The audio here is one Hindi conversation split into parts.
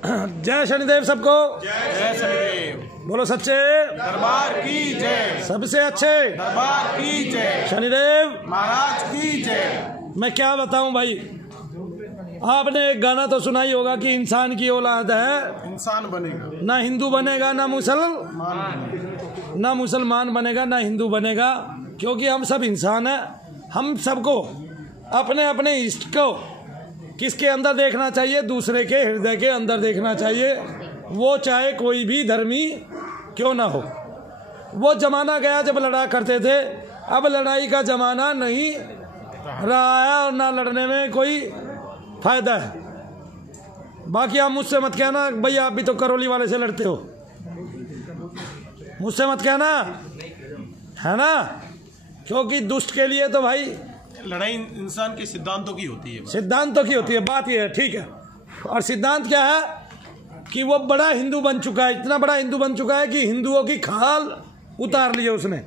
जय शनिदेव सबको। जय शनिदेव। बोलो सच्चे दरबार की जय। सबसे अच्छे दरबार की जय। शनिदेव महाराज की जय। मैं क्या बताऊं भाई, आपने एक गाना तो सुना ही होगा कि इंसान की औलाद है इंसान बनेगा, ना हिंदू बनेगा ना मुसलमान बनेगा ना हिंदू बनेगा, क्योंकि हम सब इंसान हैं। हम सबको अपने अपने इष्ट को किसके अंदर देखना चाहिए? दूसरे के हृदय के अंदर देखना चाहिए, वो चाहे कोई भी धर्मी क्यों ना हो। वो जमाना गया जब लड़ा करते थे, अब लड़ाई का जमाना नहीं रहा है और ना लड़ने में कोई फायदा है। बाकी आप मुझसे मत कहना भाई आप भी तो करौली वाले से लड़ते हो, मुझसे मत कहना, है ना, क्योंकि दुष्ट के लिए तो भाई लड़ाई इंसान के सिद्धांतों की होती है। सिद्धांतों की होती है, बात ये है, ठीक है। और सिद्धांत क्या है कि वो बड़ा हिंदू बन चुका है, इतना बड़ा हिंदू बन चुका है कि हिंदुओं की खाल उतार ली है उसने।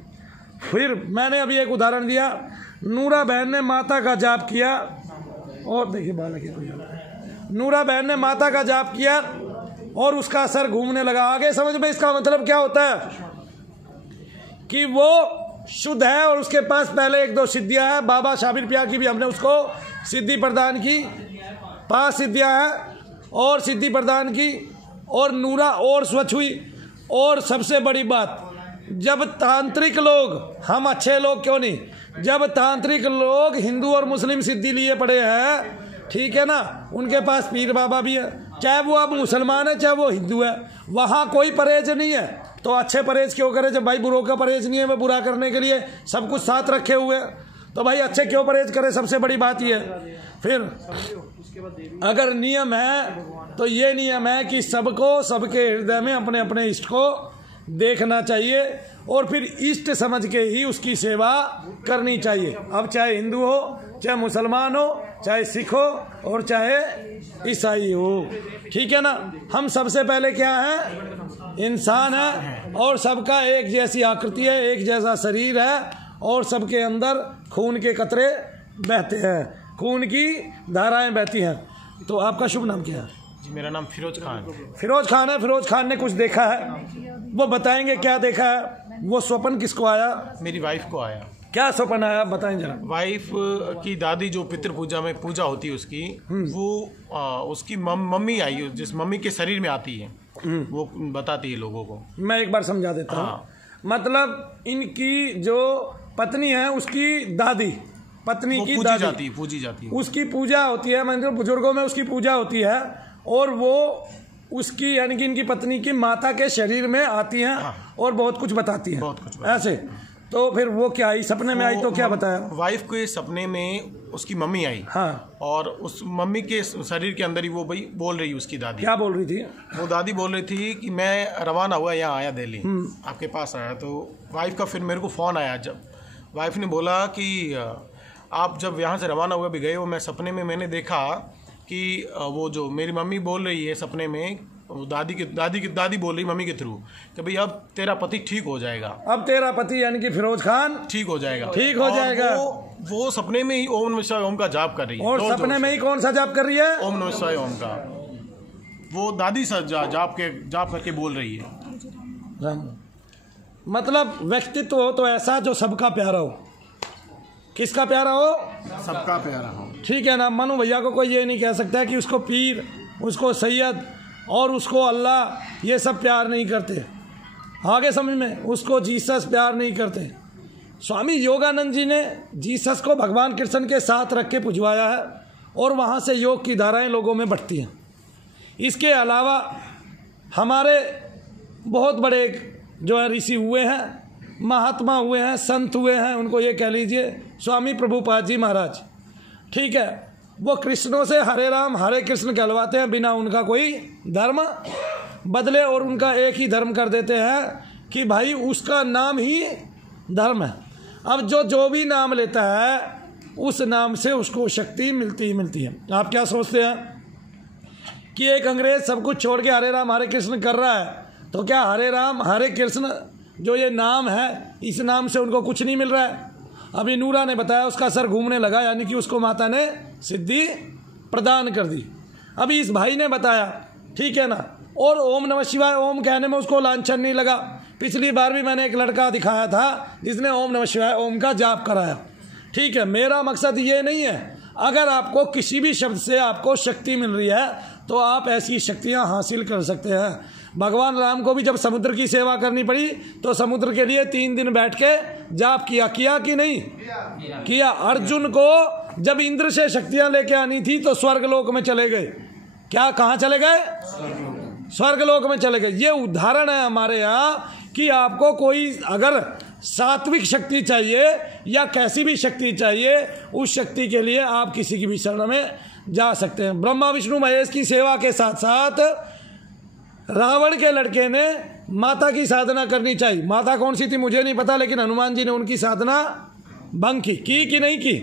फिर मैंने अभी एक उदाहरण दिया, नूरा बहन ने माता का जाप किया, और देखिए बालक, नूरा बहन ने माता का जाप किया और उसका असर घूमने लगा। आगे समझ में इसका मतलब क्या होता है कि वो शुद्ध है और उसके पास पहले एक दो सिद्धियां हैं। बाबा शाबिर पिया की भी हमने उसको सिद्धि प्रदान की, 5 सिद्धियां हैं और सिद्धि प्रदान की, और नूरा और स्वच्छ हुई। और सबसे बड़ी बात, जब तांत्रिक लोग, हम अच्छे लोग क्यों नहीं, जब तांत्रिक लोग हिंदू और मुस्लिम सिद्धि लिए पड़े हैं, ठीक है ना, उनके पास पीर बाबा भी है, चाहे वो अब मुसलमान है चाहे वो हिंदू है, वहाँ कोई परहेज नहीं है। तो अच्छे परहेज क्यों करे जब भाई बुरों का परहेज नहीं है, वो बुरा करने के लिए सब कुछ साथ रखे हुए हैं, तो भाई अच्छे क्यों परहेज करे? सबसे बड़ी बात ये है। फिर अगर नियम है तो ये नियम है कि सबको सबके हृदय में अपने अपने इष्ट को देखना चाहिए और फिर इष्ट समझ के ही उसकी सेवा करनी चाहिए। अब चाहे हिंदू हो, चाहे मुसलमान हो, चाहे सिख हो और चाहे ईसाई हो, ठीक है ना। हम सबसे पहले क्या है? इंसान है और सबका एक जैसी आकृति है, एक जैसा शरीर है और सबके अंदर खून के कतरे बहते हैं, खून की धाराएं बहती हैं। तो आपका शुभ नाम क्या है? जी मेरा नाम फिरोज खान। फिरोज खान है। फिरोज खान ने कुछ देखा है, वो बताएंगे क्या देखा है। वो स्वप्न किसको आया? मेरी वाइफ को आया। क्या स्वप्न आया बताएं जरा। वाइफ की दादी जो पितृ पूजा में पूजा होती है उसकी, वो उसकी मम्मी आई, जिस मम्मी के शरीर में आती है, वो बताती है लोगों को। मैं एक बार समझा देता हूँ। मतलब इनकी जो पत्नी है उसकी दादी, पत्नी की दादी पूजी जाती है, उसकी पूजा होती है, मतलब बुजुर्गों में उसकी पूजा होती है और वो उसकी यानी कि इनकी पत्नी की माता के शरीर में आती हैं। हाँ। और बहुत कुछ बताती हैं, बहुत कुछ ऐसे। तो फिर वो क्या आई? सपने में आई तो क्या बताया? वाइफ के सपने में उसकी मम्मी आई। हाँ। और उस मम्मी के शरीर के अंदर ही वो भाई बोल रही, उसकी दादी क्या बोल रही थी? वो दादी बोल रही थी कि मैं रवाना हुआ यहाँ आया दिल्ली, आपके पास आया। तो वाइफ का फिर मेरे को फ़ोन आया, जब वाइफ ने बोला कि आप जब यहाँ से रवाना हुए भी गए हो, मैं सपने में मैंने देखा कि वो जो मेरी मम्मी बोल रही है सपने में, वो दादी बोल रही मम्मी के थ्रू कि भाई अब तेरा पति ठीक हो जाएगा, अब तेरा पति यानी कि फिरोज खान ठीक हो जाएगा। वो सपने में ही ओम नमः शिवाय ओम का जाप कर रही है। और सपने में ही कौन सा जाप कर रही है? ओम नमः शिवाय ओम का। वो दादी सा जाप करके बोल रही है। मतलब व्यक्तित्व हो तो ऐसा जो सबका प्यारा हो। किसका प्यारा हो? सबका प्यारा हो, ठीक है ना। मनु भैया को कोई ये नहीं कह सकता कि उसको पीर, उसको सैयद और उसको अल्लाह ये सब प्यार नहीं करते। आगे समझ में, उसको जीसस प्यार नहीं करते। स्वामी योगानंद जी ने जीसस को भगवान कृष्ण के साथ रख के पुजवाया है और वहाँ से योग की धाराएं लोगों में बढ़ती हैं। इसके अलावा हमारे बहुत बड़े जो है ऋषि हुए हैं, महात्मा हुए हैं, संत हुए हैं, उनको ये कह लीजिए स्वामी प्रभुपाद जी महाराज, ठीक है। वो कृष्णों से हरे राम हरे कृष्ण कहलवाते हैं, बिना उनका कोई धर्म बदले, और उनका एक ही धर्म कर देते हैं कि भाई उसका नाम ही धर्म है। अब जो भी नाम लेता है उस नाम से उसको शक्ति मिलती ही मिलती है। आप क्या सोचते हैं कि एक अंग्रेज सब कुछ छोड़ के हरे राम हरे कृष्ण कर रहा है, तो क्या हरे राम हरे कृष्ण जो ये नाम है, इस नाम से उनको कुछ नहीं मिल रहा है? अभी नूरा ने बताया उसका सर घूमने लगा, यानी कि उसको माता ने सिद्धि प्रदान कर दी। अभी इस भाई ने बताया ठीक है ना। और ओम नमः शिवाय ओम कहने में उसको लांछन नहीं लगा। पिछली बार भी मैंने एक लड़का दिखाया था जिसने ओम नमः शिवाय ओम का जाप कराया, ठीक है। मेरा मकसद ये नहीं है, अगर आपको किसी भी शब्द से आपको शक्ति मिल रही है तो आप ऐसी शक्तियां हासिल कर सकते हैं। भगवान राम को भी जब समुद्र की सेवा करनी पड़ी तो समुद्र के लिए 3 दिन बैठ के जाप किया कि नहीं किया। अर्जुन को जब इंद्र से शक्तियां लेके आनी थी तो स्वर्गलोक में चले गए। क्या, कहाँ चले गए? स्वर्गलोक में चले गए। ये उदाहरण है हमारे यहाँ कि आपको कोई अगर सात्विक शक्ति चाहिए या कैसी भी शक्ति चाहिए, उस शक्ति के लिए आप किसी की भी शरण में जा सकते हैं। ब्रह्मा विष्णु महेश की सेवा के साथ साथ रावण के लड़के ने माता की साधना करनी चाहिए। माता कौन सी थी मुझे नहीं पता, लेकिन हनुमान जी ने उनकी साधना भंग की कि नहीं की?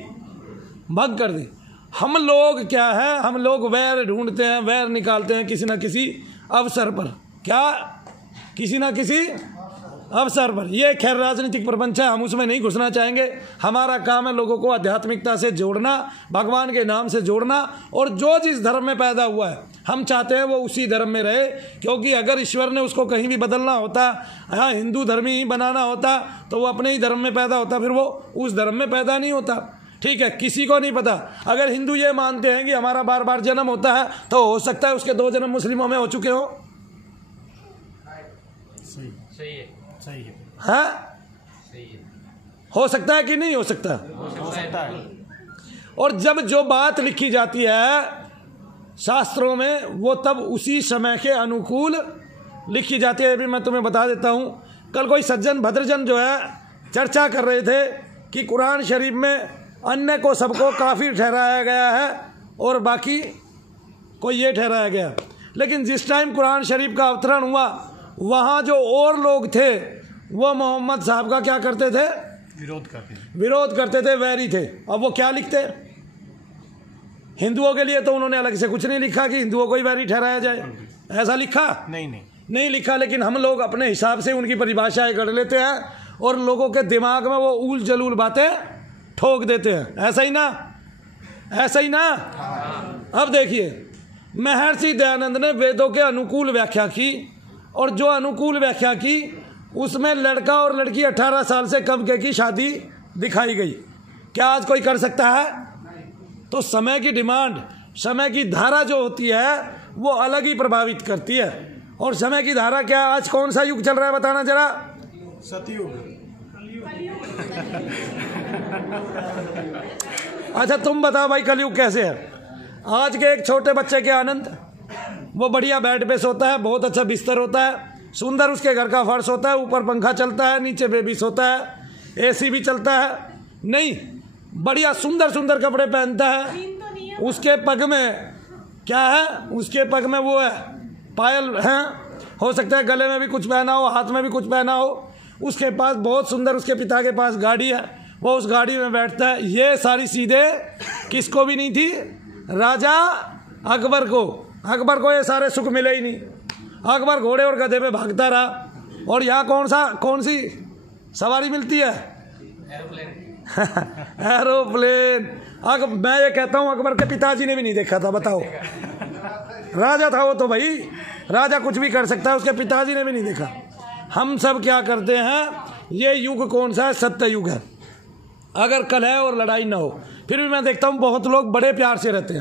भंग कर दी। हम लोग क्या है, हम लोग वैर ढूंढते हैं, वैर निकालते हैं किसी न किसी अवसर पर। क्या, किसी न किसी अवसर पर। ये खैर राजनीतिक प्रपंच है, हम उसमें नहीं घुसना चाहेंगे। हमारा काम है लोगों को आध्यात्मिकता से जोड़ना, भगवान के नाम से जोड़ना, और जो जिस धर्म में पैदा हुआ है हम चाहते हैं वो उसी धर्म में रहे। क्योंकि अगर ईश्वर ने उसको कहीं भी बदलना होता, हाँ हिंदू धर्मी ही बनाना होता, तो वो अपने ही धर्म में पैदा होता, फिर वो उस धर्म में पैदा नहीं होता, ठीक है। किसी को नहीं पता। अगर हिंदू ये मानते हैं कि हमारा बार बार जन्म होता है तो हो सकता है उसके 2 जन्म मुस्लिमों में हो चुके हो। सही है। हाँ, हो सकता है कि नहीं हो सकता? हो सकता है। और जब जो बात लिखी जाती है शास्त्रों में वो तब उसी समय के अनुकूल लिखी जाती है। अभी मैं तुम्हें बता देता हूँ, कल कोई सज्जन भद्रजन जो है चर्चा कर रहे थे कि कुरान शरीफ में अन्य को सबको काफिर ठहराया गया है और बाकी को ये ठहराया गया। लेकिन जिस टाइम कुरान शरीफ का अवतरण हुआ वहाँ जो और लोग थे वो मोहम्मद साहब का क्या करते थे? विरोध करते थे, वैरी थे। अब वो क्या लिखते? हिंदुओं के लिए तो उन्होंने अलग से कुछ नहीं लिखा कि हिंदुओं को ही वैरी ठहराया जाए, ऐसा लिखा? नहीं लिखा। लेकिन हम लोग अपने हिसाब से उनकी परिभाषाएं कर लेते हैं और लोगों के दिमाग में वो उल जलूल बातें ठोक देते हैं। ऐसा ही ना? ऐसा ही ना? अब देखिए, महर्षि दयानंद ने वेदों के अनुकूल व्याख्या की, और जो अनुकूल व्याख्या की उसमें लड़का और लड़की 18 साल से कम की शादी दिखाई गई। क्या आज कोई कर सकता है? तो समय की डिमांड, समय की धारा जो होती है वो अलग ही प्रभावित करती है। और समय की धारा क्या, आज कौन सा युग चल रहा है बताना जरा? सतयुग। अच्छा तुम बताओ भाई, कलयुग कैसे है? आज के एक छोटे बच्चे के आनंद, वो बढ़िया बेड पे सोता है, बहुत अच्छा बिस्तर होता है, सुंदर उसके घर का फर्श होता है, ऊपर पंखा चलता है, नीचे बेबी सोता है, एसी भी चलता है, नहीं बढ़िया सुंदर सुंदर कपड़े पहनता है। उसके पग में क्या है? उसके पग में वो है पायल है, हो सकता है गले में भी कुछ पहना हो, हाथ में भी कुछ पहना हो। उसके पास बहुत सुंदर, उसके पिता के पास गाड़ी है, वो उस गाड़ी में बैठता है। ये सारी सीधे किसको भी नहीं थी? राजा अकबर को। अकबर को ये सारे सुख मिले ही नहीं। अकबर घोड़े और गधे पे भागता रहा। और यहाँ कौन सी सवारी मिलती है? एरोप्लेन। मैं ये कहता हूँ अकबर के पिताजी ने भी नहीं देखा था, बताओ। राजा था वो तो भाई, राजा कुछ भी कर सकता है, उसके पिताजी ने भी नहीं देखा। हम सब क्या करते हैं, ये युग कौन सा है? सत्य युग है। अगर कलह और लड़ाई ना हो, फिर भी मैं देखता हूँ बहुत लोग बड़े प्यार से रहते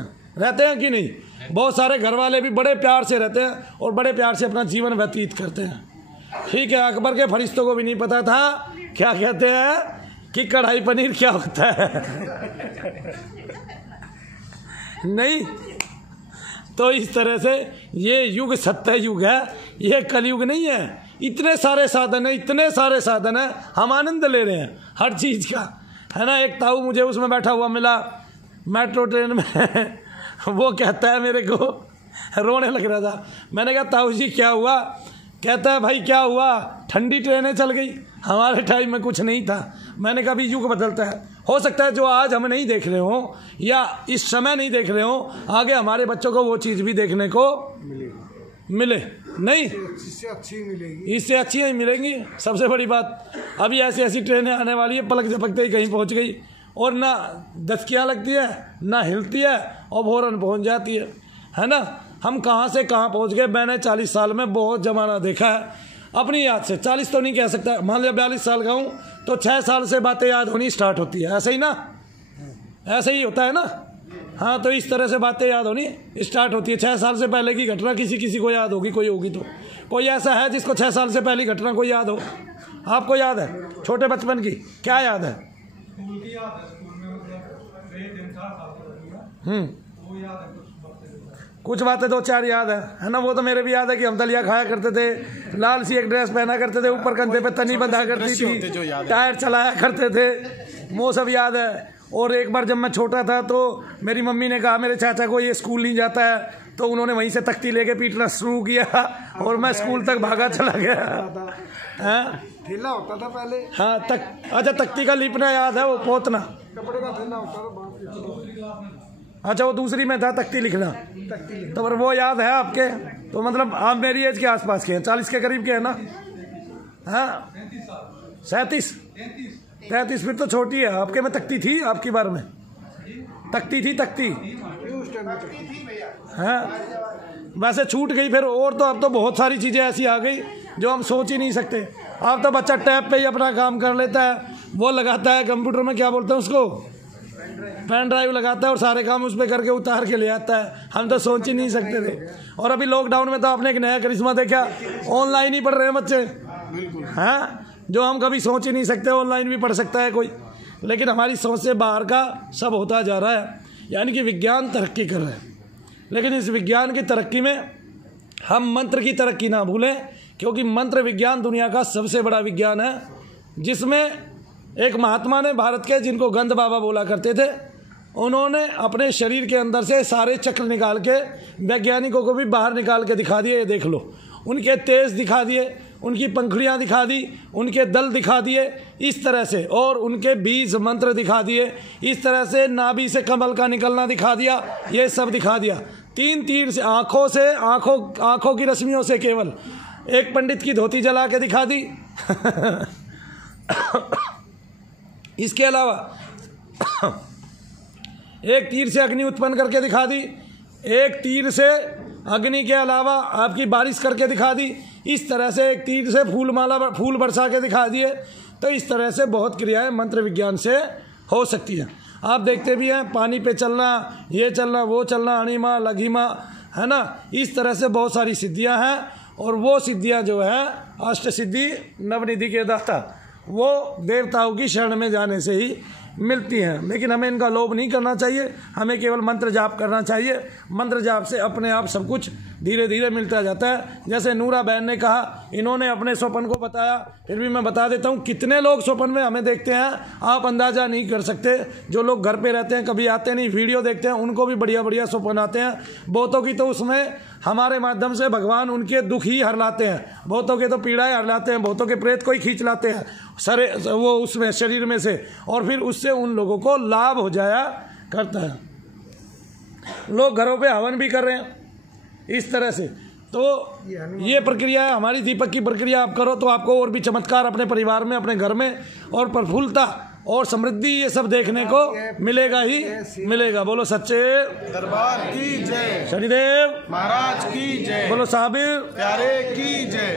हैं कि नहीं? बहुत सारे घर वाले भी बड़े प्यार से रहते हैं और बड़े प्यार से अपना जीवन व्यतीत करते हैं, ठीक है। अकबर के फरिश्तों को भी नहीं पता था क्या कहते हैं कि कढ़ाई पनीर क्या होता है। नहीं, तो इस तरह से ये युग सत्य युग है, ये कलयुग नहीं है। इतने सारे साधन है, इतने सारे साधन है, हम आनंद ले रहे हैं हर चीज़ का, है ना। एक ताऊ मुझे उसमें बैठा हुआ मिला मेट्रो ट्रेन में वो कहता है मेरे को, रोने लग रहा था। मैंने कहा ताऊ जी क्या हुआ? कहता है भाई क्या हुआ, ठंडी ट्रेनें चल गई, हमारे टाइम में कुछ नहीं था। मैंने कहा भी युग बदलता है, हो सकता है जो आज हम नहीं देख रहे हो या इस समय नहीं देख रहे हो, आगे हमारे बच्चों को वो चीज़ भी देखने को मिले। नहीं, इससे अच्छी नहीं मिलेंगी। सबसे बड़ी बात, अभी ऐसी ऐसी ट्रेनें आने वाली है, पलक झपकते ही कहीं पहुंच गई, और ना दचकियाँ लगती है, ना हिलती है, और भोरन पहुंच जाती है ना। हम कहाँ से कहाँ पहुँच गए। मैंने 40 साल में बहुत ज़माना देखा है अपनी याद से। 40 तो नहीं कह सकता, मान लिया 42 साल का हूँ तो 6 साल से बातें याद होनी स्टार्ट होती है, ऐसे ही ना, ऐसे ही होता है ना। हाँ, तो इस तरह से बातें याद होनी स्टार्ट होती है। 6 साल से पहले की घटना किसी किसी को याद होगी, कोई होगी तो। कोई ऐसा है जिसको 6 साल से पहली घटना कोई याद हो? आपको याद है छोटे बचपन की? क्या याद है? कुछ बातें 2-4 याद है ना। वो तो मेरे भी याद है कि हम दलिया खाया करते थे, लाल सी एक ड्रेस पहना करते थे, ऊपर कंधे पे तनी बंधा करती थी, टायर चलाया करते थे, वो सब याद है। और एक बार जब मैं छोटा था तो मेरी मम्मी ने कहा मेरे चाचा को ये स्कूल नहीं जाता है, तो उन्होंने वहीं से तख्ती लेके पीटना शुरू किया और मैं स्कूल तक भागा चला गया। हाँ, थैला होता था पहले। हाँ, अच्छा, तख्ती का लिपना याद है, वो पोतना, कपड़े का थैला होता था। अच्छा, वो दूसरी में था तख्ती लिखना, तो पर वो याद है आपके? तो मतलब आप मेरी एज के आसपास के हैं, 40 के करीब के हैं ना? हाँ, 33, फिर तो छोटी है। आपके में तख्ती थी? आपकी बार में तख्ती थी? तख्ती हाँ, वैसे छूट गई फिर। और तो अब तो बहुत सारी चीज़ें ऐसी आ गई जो हम सोच ही नहीं सकते। अब तो बच्चा टैब पे ही अपना काम कर लेता है, वो लगाता है कंप्यूटर में, क्या बोलते हैं उसको, पेन ड्राइव लगाता है और सारे काम उस पर करके उतार के ले आता है। हम तो सोच ही नहीं सकते थे। और अभी लॉकडाउन में तो आपने एक नया करिश्मा देखा, ऑनलाइन ही पढ़ रहे हैं बच्चे। हाँ, जो हम कभी सोच ही नहीं सकते, ऑनलाइन भी पढ़ सकता है कोई। लेकिन हमारी सोच से बाहर का सब होता जा रहा है, यानी कि विज्ञान तरक्की कर रहा है। लेकिन इस विज्ञान की तरक्की में हम मंत्र की तरक्की ना भूलें, क्योंकि मंत्र विज्ञान दुनिया का सबसे बड़ा विज्ञान है, जिसमें एक महात्मा ने भारत के, जिनको गंध बाबा बोला करते थे, उन्होंने अपने शरीर के अंदर से सारे चक्र निकाल के वैज्ञानिकों को भी बाहर निकाल के दिखा दिए। ये देख लो, उनके तेज दिखा दिए, उनकी पंखुड़ियाँ दिखा दी, उनके दल दिखा दिए इस तरह से, और उनके बीज मंत्र दिखा दिए इस तरह से, नाभि से कमल का निकलना दिखा दिया, ये सब दिखा दिया। 3 तीर से, आँखों की रश्मियों से केवल। एक पंडित की धोती जला के दिखा दी इसके अलावा एक तीर से अग्नि उत्पन्न करके दिखा दी, एक तीर से अग्नि के अलावा आपकी बारिश करके दिखा दी, इस तरह से एक तीर से फूल बरसा के दिखा दिए। तो इस तरह से बहुत क्रियाएं मंत्र विज्ञान से हो सकती हैं। आप देखते भी हैं, पानी पे चलना, ये चलना, वो चलना, अणिमा लघिमा, है ना, इस तरह से बहुत सारी सिद्धियां हैं। और वो सिद्धियां जो है अष्ट सिद्धि नवनिधि के दाता, वो देवताओं की शरण में जाने से ही मिलती हैं। लेकिन हमें इनका लोभ नहीं करना चाहिए, हमें केवल मंत्र जाप करना चाहिए। मंत्र जाप से अपने आप सब कुछ धीरे धीरे मिलता जाता है। जैसे नूरा बहन ने कहा, इन्होंने अपने स्वप्न को बताया, फिर भी मैं बता देता हूँ, कितने लोग स्वप्न में हमें देखते हैं आप अंदाज़ा नहीं कर सकते। जो लोग घर पे रहते हैं, कभी आते नहीं, वीडियो देखते हैं, उनको भी बढ़िया बढ़िया स्वप्न आते हैं। बहुतों की तो उसमें हमारे माध्यम से भगवान उनके दुख ही हर लाते हैं, बहुतों के तो पीड़ाएं हर लाते हैं, बहुतों के प्रेत को ही खींच लाते हैं वो उसमें शरीर में से, और फिर उससे उन लोगों को लाभ हो जाया करता है। लोग घरों पे हवन भी कर रहे हैं इस तरह से। तो ये प्रक्रिया है हमारी दीपक की प्रक्रिया। आप करो तो आपको और भी चमत्कार अपने परिवार में, अपने घर में, और प्रफुल्लता और समृद्धि, ये सब देखने को मिलेगा ही मिलेगा। बोलो सच्चे दरबार की जय, शनिदेव महाराज की जय, बोलो साबिर प्यारे की जय।